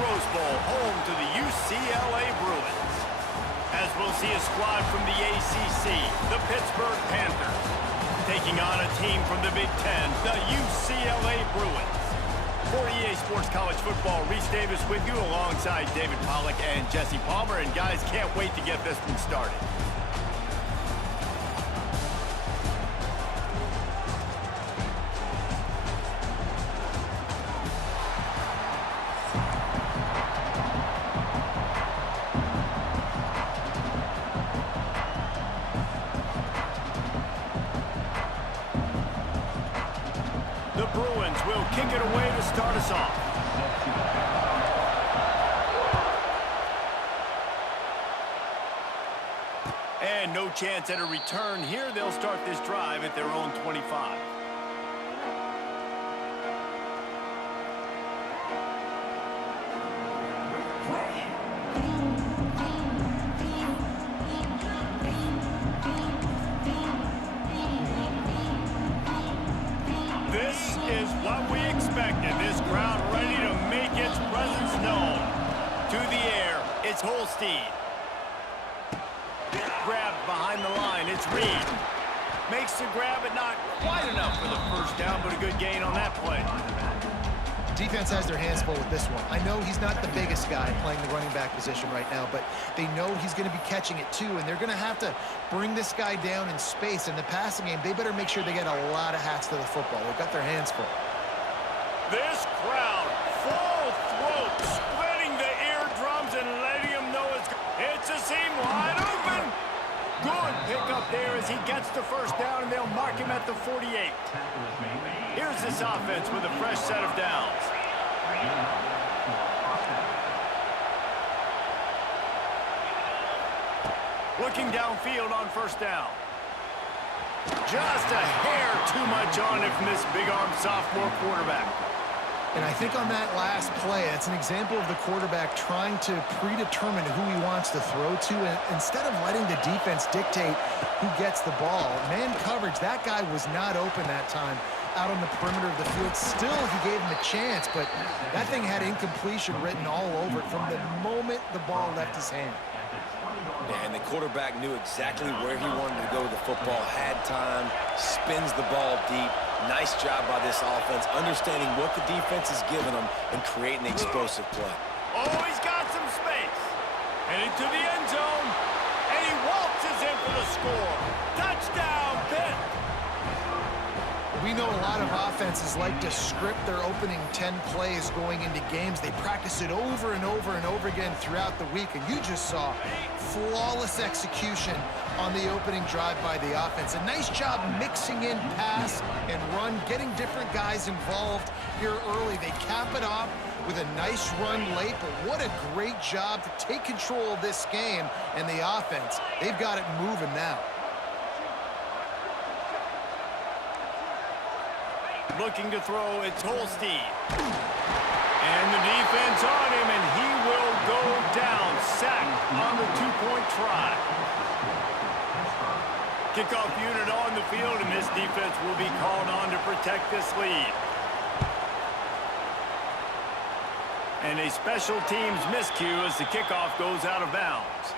Rose Bowl, home to the UCLA Bruins. As we'll see a squad from the ACC, the Pittsburgh Panthers, taking on a team from the Big Ten, the UCLA Bruins. For EA Sports College Football, Reese Davis with you alongside David Pollack and Jesse Palmer. And guys, can't wait to get this one started. The Bruins will kick it away to start us off. And no chance at a return here. They'll start this drive at their own 25. This is what we expected. This crowd ready to make its presence known. To the air, it's Holstein. Grabbed behind the line, it's Reed. Makes the grab, but not quite enough for the first down, but a good gain on that play. Defense has their hands full with this one. I know he's not the biggest guy playing the running back position right now, but they know he's going to be catching it too, and they're going to have to bring this guy down in space. In the passing game, they better make sure they get a lot of hats to the football. They've got their hands full. This crowd, full throat, splitting the eardrums and letting them know it's a seam wide open. Good pickup there as he gets the first down, and they'll mark him at the 48. Here's this offense with a fresh set of downs. Looking downfield on first down. Just a hair too much on it from this big-armed sophomore quarterback. And I think on that last play, it's an example of the quarterback trying to predetermine who he wants to throw to, and instead of letting the defense dictate who gets the ball. Man coverage, that guy was not open that time out on the perimeter of the field. Still, he gave him a chance, but that thing had incompletion written all over it from the moment the ball left his hand. Yeah, and the quarterback knew exactly where he wanted to go with the football, had time, spins the ball deep. Nice job by this offense, understanding what the defense is giving them and creating the explosive play. Oh, he's got some space. Heading to the end zone, and he waltzes in for the score. Touchdown, Pitt. We know a lot of offenses like to script their opening 10 plays going into games. They practice it over and over and over again throughout the week, and you just saw flawless execution on the opening drive by the offense. A nice job mixing in pass and run, getting different guys involved here early. They cap it off with a nice run late, but what a great job to take control of this game. And the offense, they've got it moving now. Looking to throw, it's Holstein. And the defense on him, and he will go down. Sacked on the two-point try. Kickoff unit on the field, and this defense will be called on to protect this lead. And a special teams miscue as the kickoff goes out of bounds.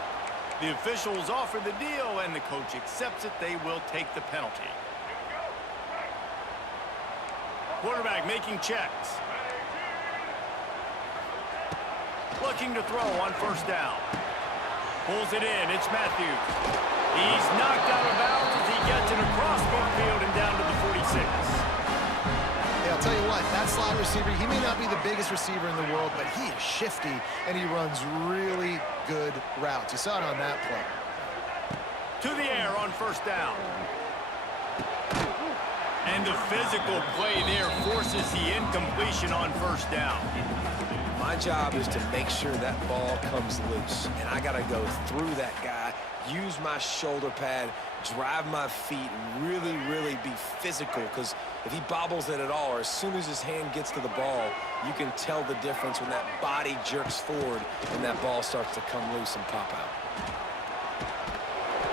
The officials offer the deal, and the coach accepts it. They will take the penalty. Quarterback making checks. Looking to throw on first down. Pulls it in. It's Matthews. He's knocked out of bounds as he gets it across midfield and down to the 46. Yeah, I'll tell you what, that slot receiver, he may not be the biggest receiver in the world, but he is shifty, and he runs really good routes. You saw it on that play. To the air on first down. And the physical play there forces the incompletion on first down. My job is to make sure that ball comes loose, and I got to go through that guy, use my shoulder pad, drive my feet, and really, really be physical, because if he bobbles it at all, or as soon as his hand gets to the ball, you can tell the difference when that body jerks forward and that ball starts to come loose and pop out.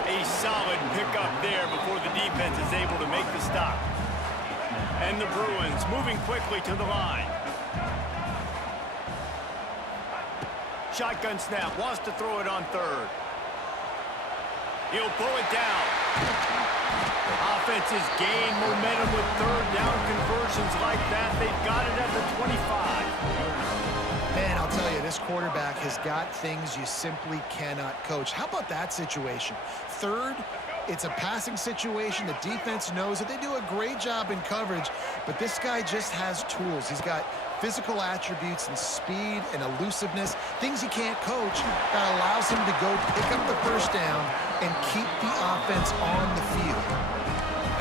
A solid pickup there before the defense is able to make the stop. And the Bruins moving quickly to the line. shotgun snap, wants to throw it on third. He'll pull it down. Offenses gain momentum with third down conversions like that. They've got it at the 25. Man, I'll tell you, this quarterback has got things you simply cannot coach. How about that situation? Third, it's a passing situation. The defense knows that they do a great job in coverage, but this guy just has tools. He's got physical attributes and speed and elusiveness, things he can't coach, that allows him to go pick up the first down and keep the offense on the field.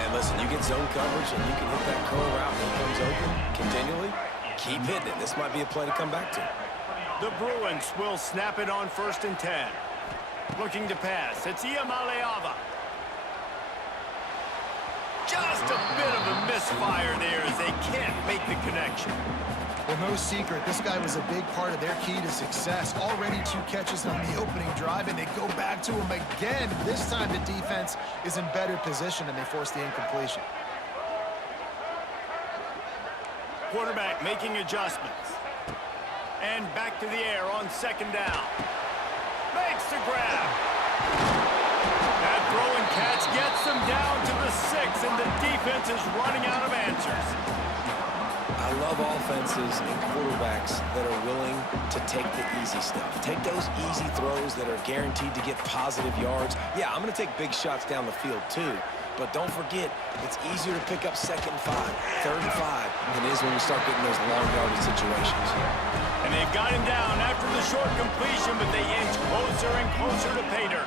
And listen, you get zone coverage and you can hit that curl route when he comes open continually. Keep hitting it. This might be a play to come back to. The Bruins will snap it on 1st and 10. Looking to pass. It's Iamaleava. Just a bit of a misfire there as they can't make the connection. Well, no secret, this guy was a big part of their key to success. Already 2 catches on the opening drive, and they go back to him again. This time the defense is in better position, and they force the incompletion. Quarterback making adjustments. And back to the air on 2nd down. Makes the grab. That throwing catch gets them down to the 6, and the defense is running out of answers. I love offenses and quarterbacks that are willing to take the easy stuff. Take those easy throws that are guaranteed to get positive yards. Yeah, I'm going to take big shots down the field too. But don't forget, it's easier to pick up 2nd and 5, 3rd and 5 than it is when we start getting those long yardage situations. And they've got him down after the short completion, but they inch closer and closer to pay dirt.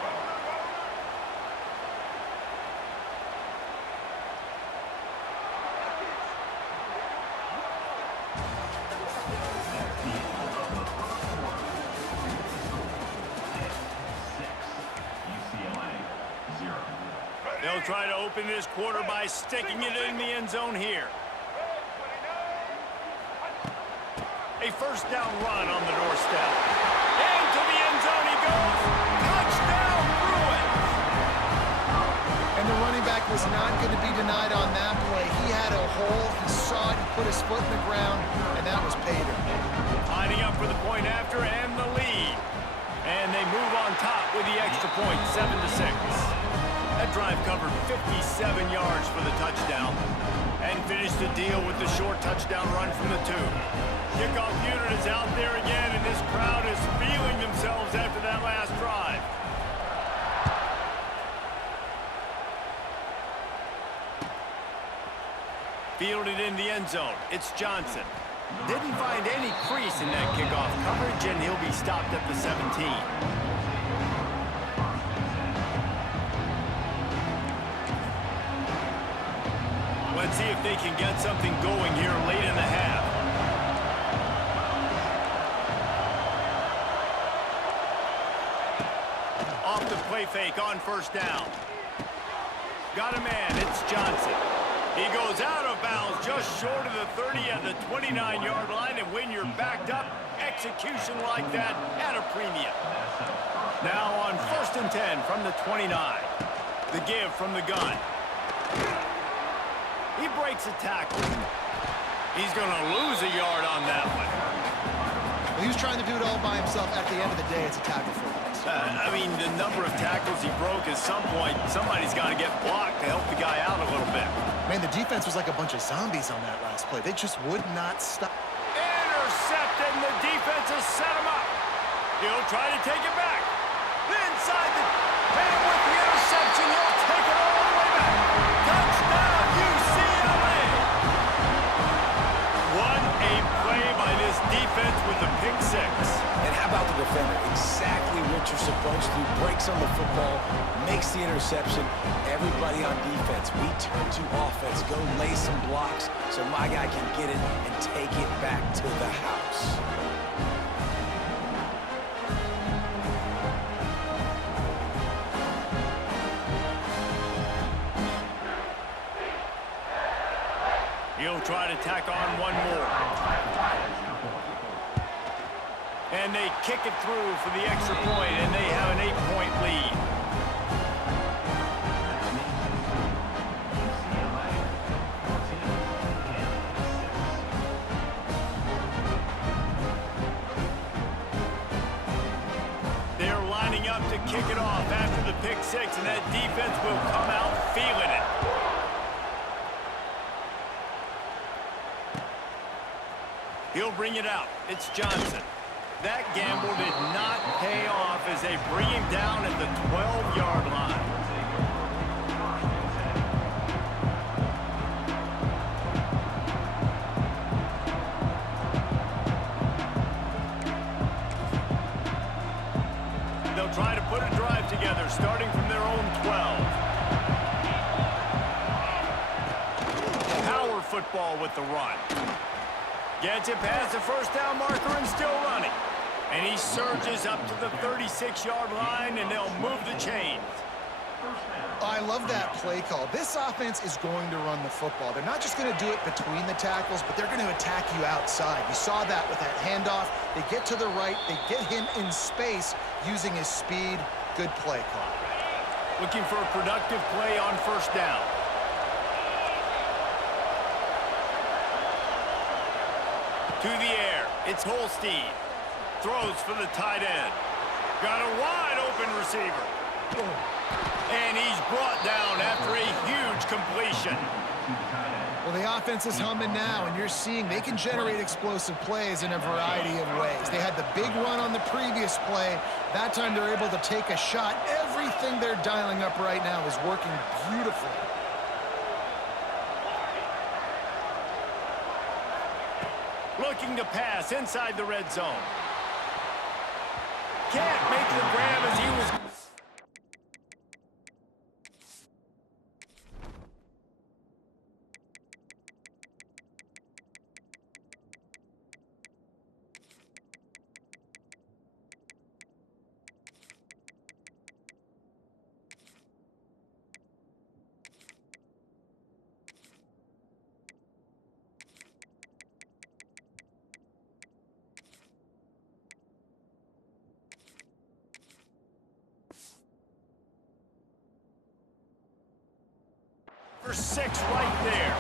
They'll try to open this quarter by sticking it in the end zone here. A 1st down run on the doorstep. Into the end zone he goes. Touchdown, Bruins! And the running back was not going to be denied on that play. He had a hole, he saw it, he put his foot in the ground, and that was pay dirt. Lining up for the point after and the lead. And they move on top with the extra point, 7-6. That drive covered 57 yards for the touchdown and finished the deal with the short touchdown run from the 2. Kickoff unit is out there again, and this crowd is feeling themselves after that last drive. Fielded in the end zone. It's Johnson. Didn't find any crease in that kickoff coverage, and he'll be stopped at the 17. Let's see if they can get something going here late in the half. Off the play fake on 1st down. Got a man, it's Johnson. He goes out of bounds just short of the 30 at the 29-yard line, and when you're backed up, execution like that at a premium. Now on 1st and 10 from the 29. The give from the gun. He breaks a tackle. He's going to lose a yard on that one. Well, he was trying to do it all by himself. At the end of the day, it's a tackle for loss. I mean, the number of tackles he broke, at some point, somebody's got to get blocked to help the guy out a little bit. Man, the defense was like a bunch of zombies on that last play. They just would not stop. Intercepted, and the defense has set him up. He'll try to take it back. Inside the... And with the interception, he'll take it all the way back. Touchdown, UCLA! What a play by this defense with the pick 6. And how about the defender? Exactly what you're supposed to do. Breaks on the football, makes the interception. Everybody on defense, we turn to offense. Go lay some blocks so my guy can get it and take it back to the house. He'll try to tack on one more. And they kick it through for the extra point, and they have an 8-point lead. up to kick it off after the pick six, and that defense will come out feeling it. He'll bring it out. It's Johnson. That gamble did not pay off as they bring him down at the 12-yard line. They'll try to put a drive together, starting from their own 12. Power football with the run. Gets it past the first down marker and still running. And he surges up to the 36-yard line, and they'll move the chains. I love that play call. This offense is going to run the football. They're not just going to do it between the tackles, but they're going to attack you outside. You saw that with that handoff. They get to the right. They get him in space using his speed. Good play call. Looking for a productive play on first down. To the air, it's Holstein. Throws for the tight end. Got a wide-open receiver. And he's brought down after a huge completion. Well, the offense is humming now, and you're seeing they can generate explosive plays in a variety of ways. They had the big run on the previous play. That time they're able to take a shot. Everything they're dialing up right now is working beautifully. Looking to pass inside the red zone. Can't make the grab as he was... for 6 right there.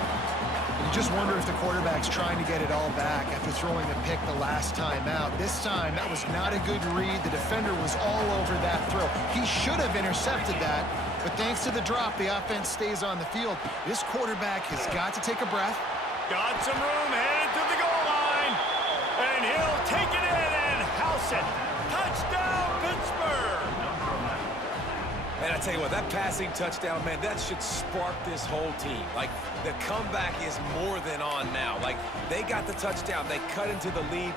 You just wonder if the quarterback's trying to get it all back after throwing a pick the last time out. This time, that was not a good read. The defender was all over that throw. He should have intercepted that, but thanks to the drop, the offense stays on the field. This quarterback has got to take a breath. Got some room, headed to the goal line. And he'll take it in and house it. Touchdown, Pittsburgh. And I tell you what, that passing touchdown, man, that should spark this whole team. Like, the comeback is more than on now. Like, they got the touchdown. They cut into the lead.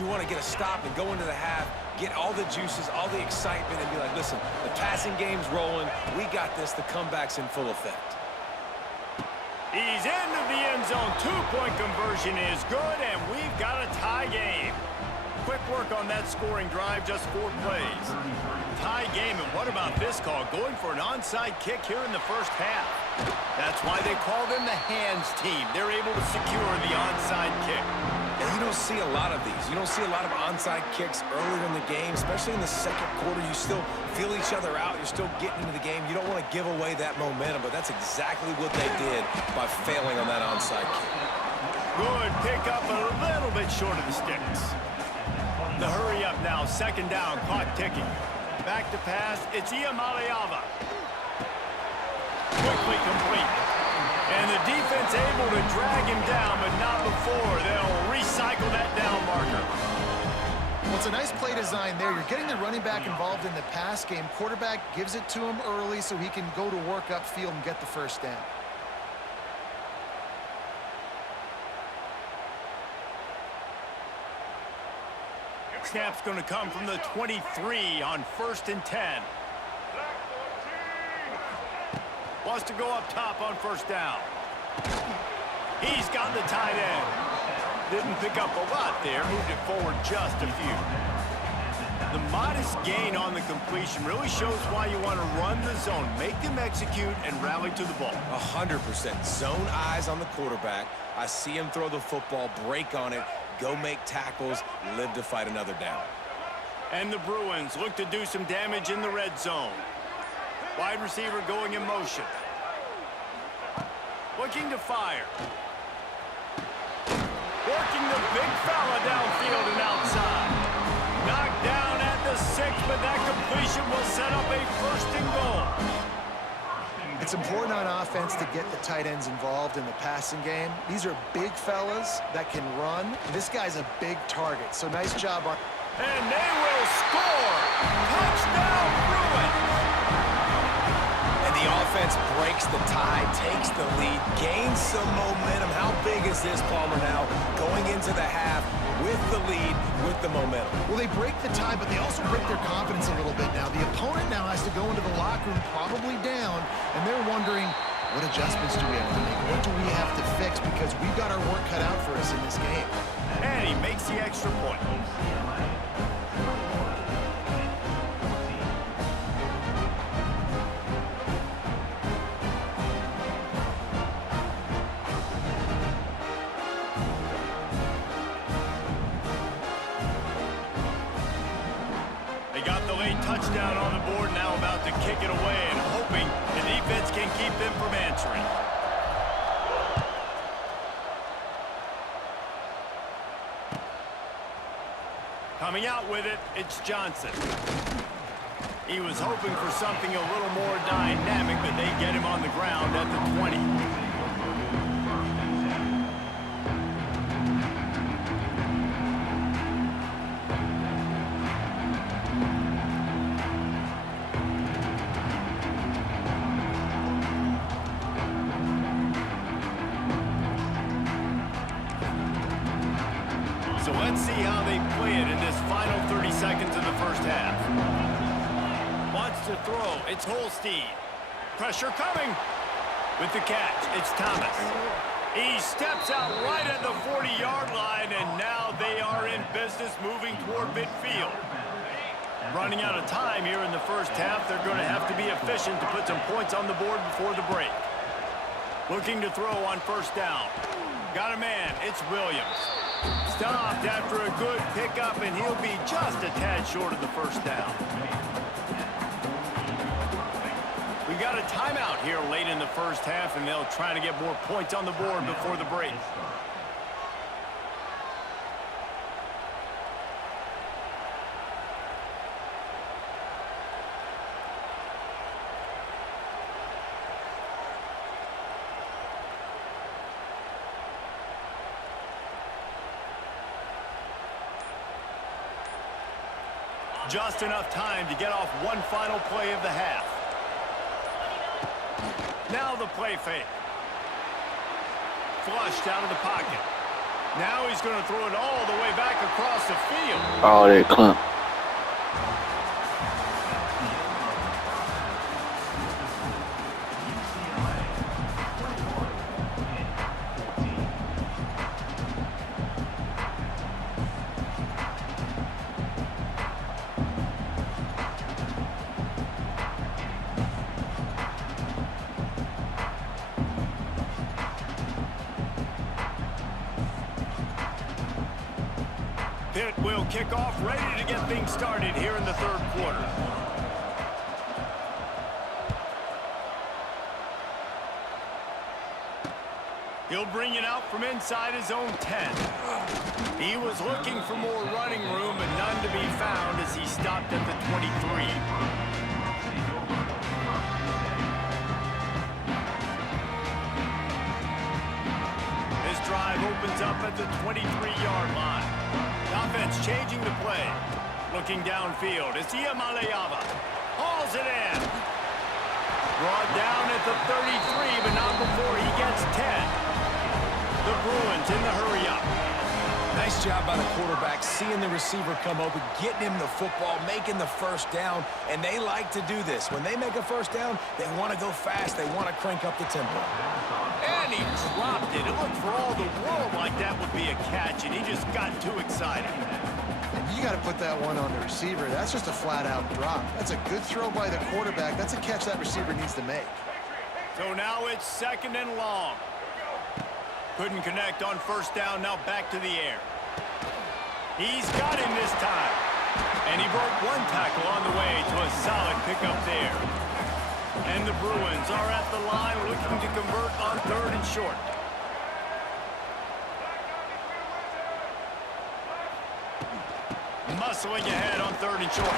You want to get a stop and go into the half, get all the juices, all the excitement, and be like, listen, the passing game's rolling. We got this. The comeback's in full effect. He's into the end zone. 2-point conversion is good, and we've got a tie game. Quick work on that scoring drive, just 4 plays. Tie game, and what about this call? Going for an onside kick here in the first half. That's why they call them the hands team. They're able to secure the onside kick. And you don't see a lot of these. You don't see a lot of onside kicks earlier in the game, especially in the second quarter. You still feel each other out. You're still getting into the game. You don't want to give away that momentum, but that's exactly what they did by failing on that onside kick. Good pick up, a little bit short of the sticks. The hurry up now, second down, clock ticking. Back to pass, it's Iamaleava. Quickly complete. And the defense able to drag him down, but not before. They'll recycle that down marker. Well, it's a nice play design there. You're getting the running back involved in the pass game. Quarterback gives it to him early so he can go to work upfield and get the first down. Snap's going to come from the 23 on 1st and 10. Wants to go up top on first down. He's got the tight end. Didn't pick up a lot there. Moved it forward just a few. The modest gain on the completion really shows why you want to run the zone. Make them execute and rally to the ball. 100%. Zone eyes on the quarterback. I see him throw the football, break on it, go make tackles, live to fight another down. And the Bruins look to do some damage in the red zone. Wide receiver going in motion. Looking to fire. Working the big fella downfield and outside. Knocked down at the 6, but that completion It's important on offense to get the tight ends involved in the passing game. These are big fellas that can run. This guy's a big target, so nice job on... And they will score! Touchdown, Bruins! And the offense breaks the tie, takes the lead, gains some momentum. How big is this, Palmer, now? Going into the half with the lead, with the momentum. Well, they break the tie, but they also break their confidence a little bit now. The opponent now has to go into the locker room probably down, and they're wondering, what adjustments do we have to make? What do we have to fix? Because we've got our work cut out for us in this game. And he makes the extra point. They got the late touchdown on the board, now about to kick it away and hoping the defense can keep them from answering. Coming out with it, it's Johnson. He was hoping for something a little more dynamic, but they get him on the ground at the 20. So let's see how they play it in this final 30 seconds of the first half. Wants to throw. It's Holstein. Pressure coming. With the catch, it's Thomas. He steps out right at the 40-yard line, and now they are in business moving toward midfield. Running out of time here in the first half, they're going to have to be efficient to put some points on the board before the break. Looking to throw on first down. Got a man. It's Williams. Stopped after a good pickup, and he'll be just a tad short of the first down. We got a timeout here late in the first half, and they'll try to get more points on the board before the break. Just enough time to get off one final play of the half. Now the play fake. Flushed out of the pocket. Now he's going to throw it all the way back across the field. Oh, that clump. Pitt will kick off, ready to get things started here in the third quarter. He'll bring it out from inside his own 10. He was looking for more running room, but none to be found as he stopped at the 23. Drive opens up at the 23-yard line. Offense changing the play. Looking downfield. It's Iamaleava. Hauls it in. Brought down at the 33, but not before he gets 10. The Bruins in the hurry-up. Nice job by the quarterback, seeing the receiver come open, getting him the football, making the first down, and they like to do this. When they make a first down, they want to go fast. They want to crank up the tempo. And he dropped it. It looked for all the world like that would be a catch, and he just got too excited. And you got to put that one on the receiver. That's just a flat-out drop. That's a good throw by the quarterback. That's a catch that receiver needs to make. So now it's second and long. Couldn't connect on first down, now back to the air. He's got him this time. And he broke one tackle on the way to a solid pickup there. And the Bruins are at the line looking to convert on third and short. Muscling ahead on third and short.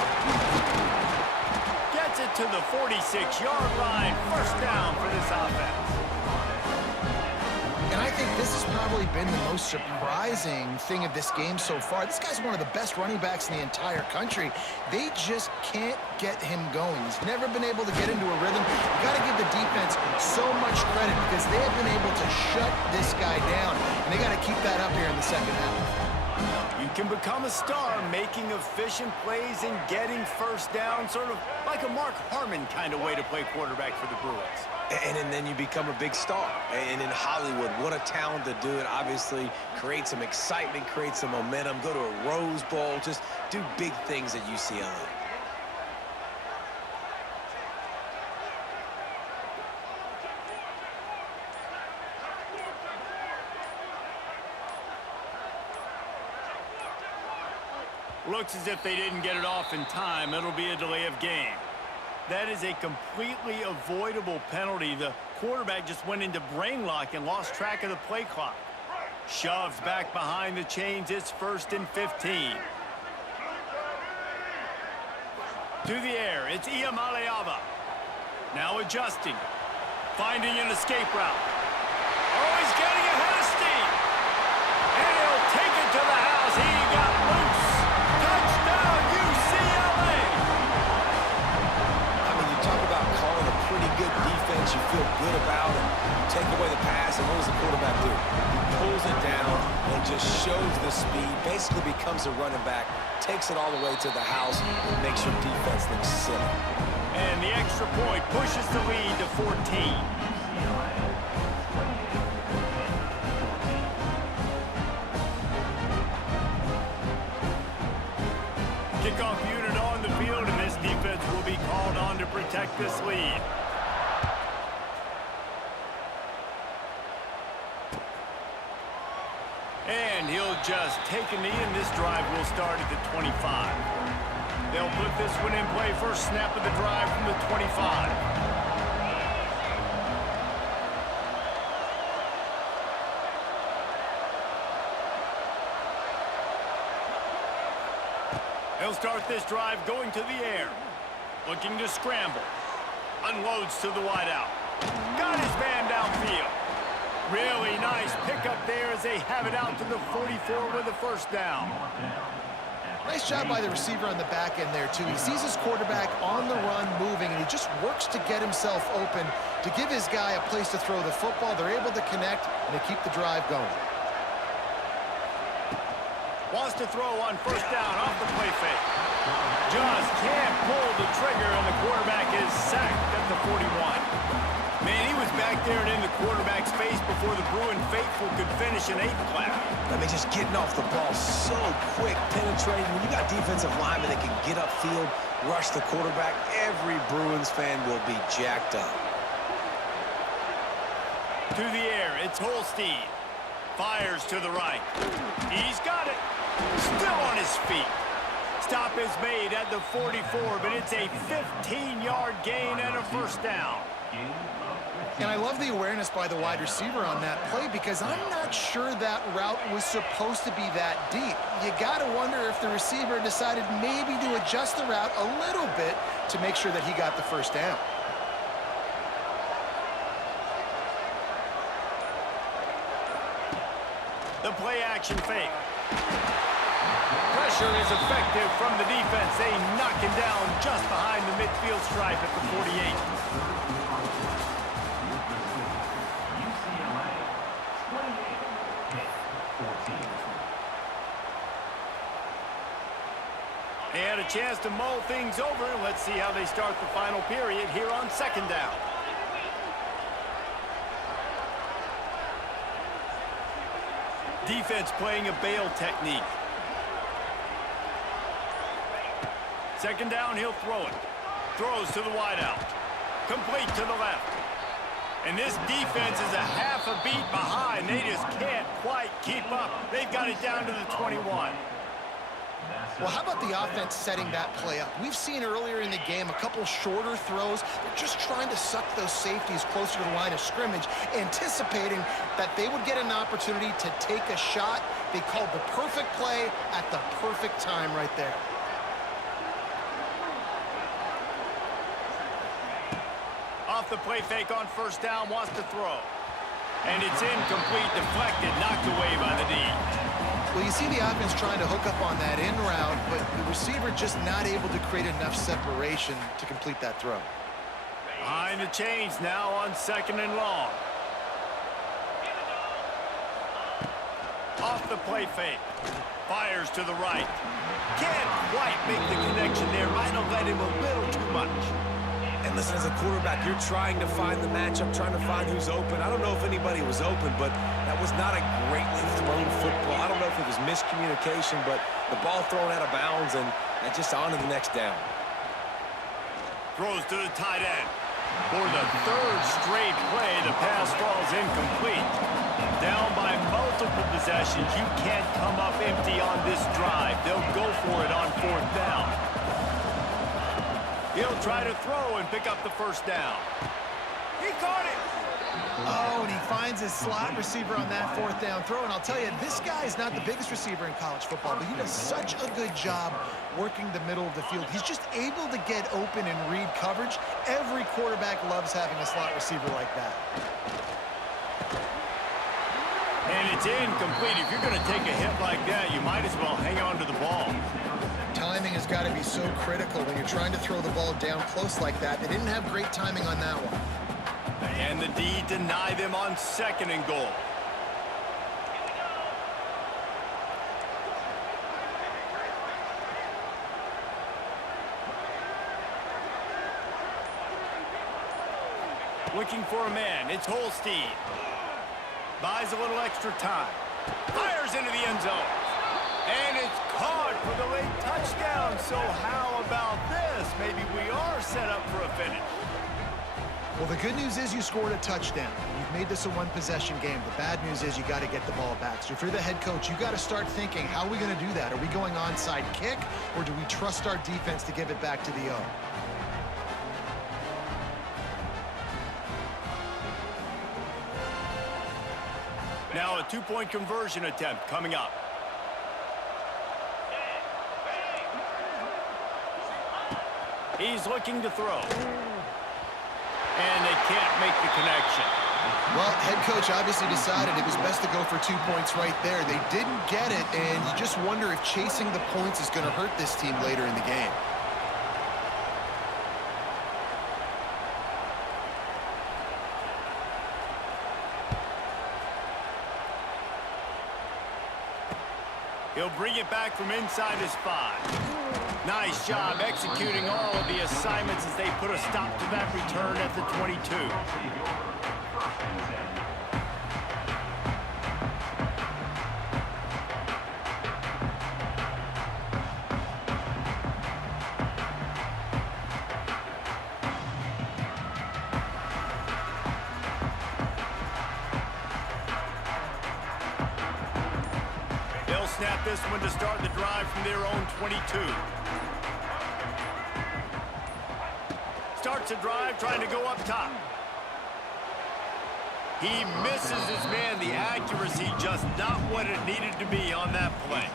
gets it to the 46-yard line. First down for this offense. And I think this has probably been the most surprising thing of this game so far. This guy's one of the best running backs in the entire country. They just can't get him going. He's never been able to get into a rhythm. You got to give the defense so much credit because they have been able to shut this guy down, and they got to keep that up here in the second half. You can become a star making efficient plays and getting first down, sort of like a Mark Harmon kind of way to play quarterback for the Bruins. And then you become a big star. And in Hollywood, what a talent to do it. Obviously, create some excitement, create some momentum, go to a Rose Bowl, just do big things at UCLA. Looks as if they didn't get it off in time. It'll be a delay of game. That is a completely avoidable penalty. The quarterback just went into brain lock and lost track of the play clock. Shoves back behind the chains. It's 1st and 15. To the air, it's Iamaleava. Now adjusting. Finding an escape route. Oh, he's getting ahead of steam. And he'll take it to the house. He got loose. Touchdown, UCLA. I mean, you talk about calling a pretty good defense you feel good about, and you take away the pass, and what does the quarterback do? He pulls it down and just shows the speed, basically becomes a running back, takes it all the way to the house, and makes your defense look silly. And the extra point pushes the lead to 14. Kickoff unit on the field, and this defense will be called on to protect this lead. And he'll just take a knee, and this drive will start at the 25. They'll put this one in play. First snap of the drive from the 25. He'll start this drive going to the air. Looking to scramble. Unloads to the wideout. Got his man downfield. Really nice pickup there as they have it out to the 44 with a first down. Nice job by the receiver on the back end there, too. He sees his quarterback on the run moving, and he just works to get himself open to give his guy a place to throw the football. They're able to connect, and they keep the drive going. Wants to throw on first down off the play fake. Just can't pull the trigger, and the quarterback is sacked at the 41. Man, he was back there and in the quarterback's face before the Bruin faithful could finish an 8-clap. I mean, just getting off the ball so quick, penetrating. When you got defensive linemen that can get upfield, rush the quarterback, every Bruins fan will be jacked up. To the air, it's Holstein. Fires to the right. He's got it. Still on his feet. Stop is made at the 44, but it's a 15-yard gain and a first down. And I love the awareness by the wide receiver on that play because I'm not sure that route was supposed to be that deep. You got to wonder if the receiver decided maybe to adjust the route a little bit to make sure that he got the first down. The play action fake. Pressure is effective from the defense. They knock him down just behind the midfield stripe at the 48. They had a chance to mull things over. Let's see how they start the final period here on second down. Defense playing a bail technique. Second down, he'll throw it. Throws to the wideout. Complete to the left. And this defense is a half a beat behind. They just can't quite keep up. They've got it down to the 21. Well, how about the offense setting that play up? We've seen earlier in the game a couple shorter throws. They're just trying to suck those safeties closer to the line of scrimmage, anticipating that they would get an opportunity to take a shot. They called the perfect play at the perfect time right there. off the play fake on first down, wants to throw. And it's incomplete, deflected, knocked away by the D. Well, you see the offense trying to hook up on that in route, but the receiver just not able to create enough separation to complete that throw. Behind the chains now on second and long. Off the play fake. Fires to the right. Can't quite make the connection there. Might have led him a little too much. And listen, as a quarterback, you're trying to find the matchup, trying to find who's open. I don't know if anybody was open, but that was not a greatly thrown football. I don't know if it was miscommunication, but the ball thrown out of bounds, and just on to the next down. Throws to the tight end. For the third straight play, the pass falls incomplete. Down by multiple possessions, you can't come up empty on this drive. They'll go for it on fourth down. He'll try to throw and pick up the first down. He caught it! Oh, and he finds his slot receiver on that fourth down throw. And I'll tell you, this guy is not the biggest receiver in college football, but he does such a good job working the middle of the field. He's just able to get open and read coverage. Every quarterback loves having a slot receiver like that. And it's incomplete. If you're going to take a hit like that, you might as well hang on to the ball. Timing has got to be so critical when you're trying to throw the ball down close like that. They didn't have great timing on that one. And the D deny them on second and goal. Looking for a man. It's Holstein. Buys a little extra time. Fires into the end zone. And it's caught for the late touchdown. So how about this? Maybe we are set up for a finish. Well, the good news is you scored a touchdown. You've made this a one-possession game. The bad news is you got to get the ball back. So if you're the head coach, you got to start thinking, how are we going to do that? Are we going onside kick, or do we trust our defense to give it back to the O? Now a two-point conversion attempt coming up. He's looking to throw. And they can't make the connection. Well, head coach obviously decided it was best to go for 2 points right there. They didn't get it, and you just wonder if chasing the points is going to hurt this team later in the game. He'll bring it back from inside his 5. Nice job executing all of the assignments as they put a stop to that return at the 22. They'll snap this one to start the drive from their own 22. Starts a drive trying to go up top. He misses his man. The accuracy just not what it needed to be on that play.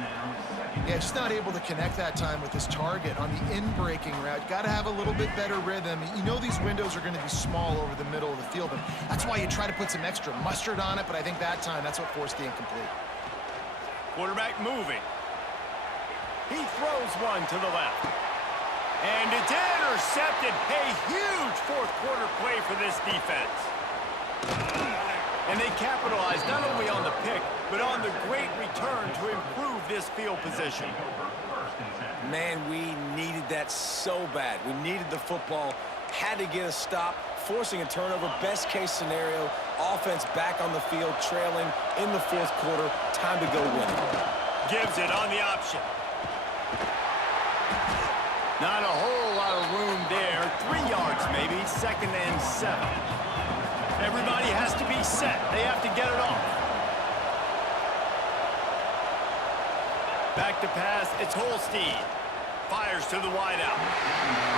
Yeah, just not able to connect that time with his target on the in-breaking route. Got to have a little bit better rhythm. You know these windows are going to be small over the middle of the field, and that's why you try to put some extra mustard on it, but I think that time that's what forced the incomplete. Quarterback moving. He throws one to the left. And it's intercepted. A huge fourth quarter play for this defense. And they capitalize not only on the pick, but on the great return to improve this field position. Man, we needed that so bad. We needed the football, had to get a stop, forcing a turnover. Best case scenario, offense back on the field, trailing in the fourth quarter. Time to go win it. Gives it on the option. Not a whole lot of room there. 3 yards maybe, 2nd and 7. Everybody has to be set. They have to get it off. Back to pass, it's Holstein. Fires to the wideout.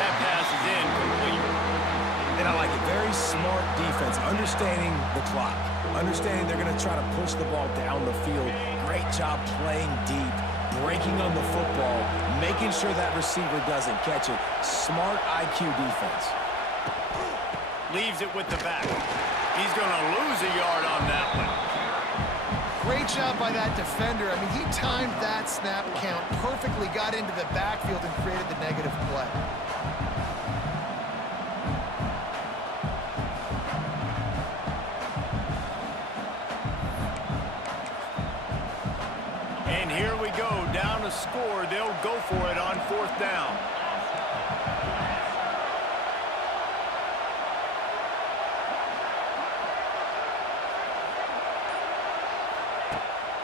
That pass is incomplete. And I like it. Very smart defense, understanding the clock, understanding they're going to try to push the ball down the field. Great job playing deep, breaking on the football, making sure that receiver doesn't catch it. Smart IQ defense. Leaves it with the back. He's going to lose a yard on that one. Great job by that defender. I mean, he timed that snap count perfectly, got into the backfield and created the negative play. And here we go, down a score. They'll go for it on 4th down.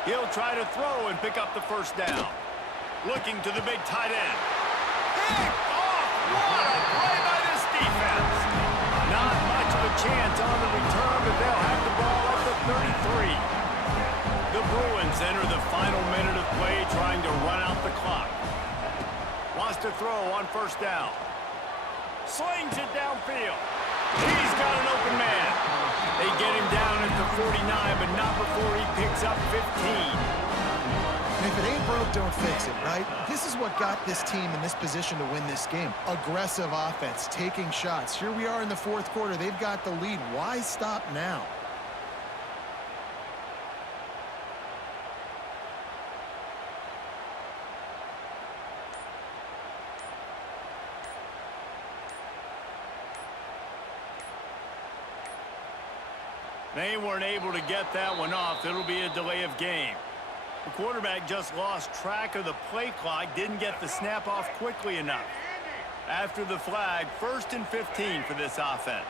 He'll try to throw and pick up the 1st down. Looking to the big tight end. Pick off! What a play by this defense! Not much of a chance on the return, but they'll have the ball at the 33. The Bruins enter the final minute of play trying to run out the clock. Wants to throw on 1st down. Slings it downfield. He's got an open man. They get him down at the 49, but not before he picks up 15. And if it ain't broke, don't fix it, right? This is what got this team in this position to win this game. Aggressive offense, taking shots. Here we are in the 4th quarter. They've got the lead. Why stop now? They weren't able to get that one off. It'll be a delay of game. The quarterback just lost track of the play clock, didn't get the snap off quickly enough. After the flag, 1st and 15 for this offense.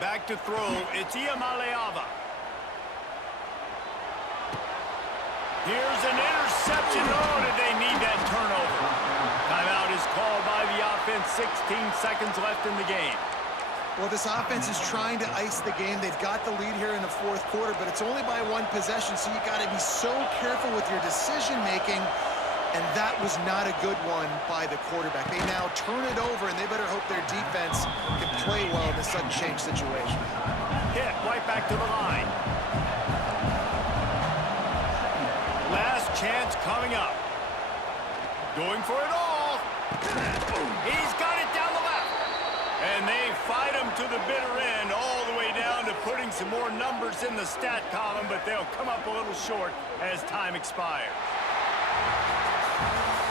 Back to throw, it's Iamaleava. Here's an interception. Oh, did they need that turnover? Timeout is called by the offense, 16 seconds left in the game. Well, this offense is trying to ice the game. They've got the lead here in the 4th quarter, but it's only by 1 possession, so you got to be so careful with your decision-making, and that was not a good one by the quarterback. They now turn it over, and they better hope their defense can play well in this sudden change situation. Hit right back to the line. Last chance coming up. Going for it all. He's got it down the left. And they fight him to the bitter end, all the way down to putting some more numbers in the stat column, but they'll come up a little short as time expires.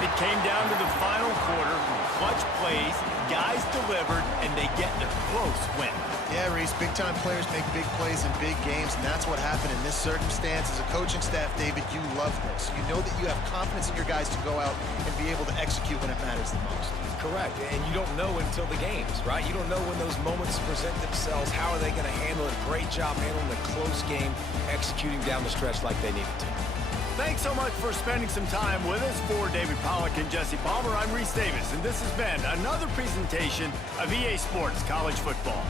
It came down to the final quarter, clutch plays, guys delivered, and they get a close win. Yeah, Reese, big-time players make big plays in big games, and that's what happened in this circumstance. As a coaching staff, David, you love this. You know that you have confidence in your guys to go out and be able to execute when it matters the most. Correct, and you don't know until the games, right? You don't know when those moments present themselves. How are they going to handle it? Great job handling the close game, executing down the stretch like they needed to. Thanks so much for spending some time with us. For David Pollack and Jesse Palmer, I'm Reese Davis, and this has been another presentation of EA Sports College Football.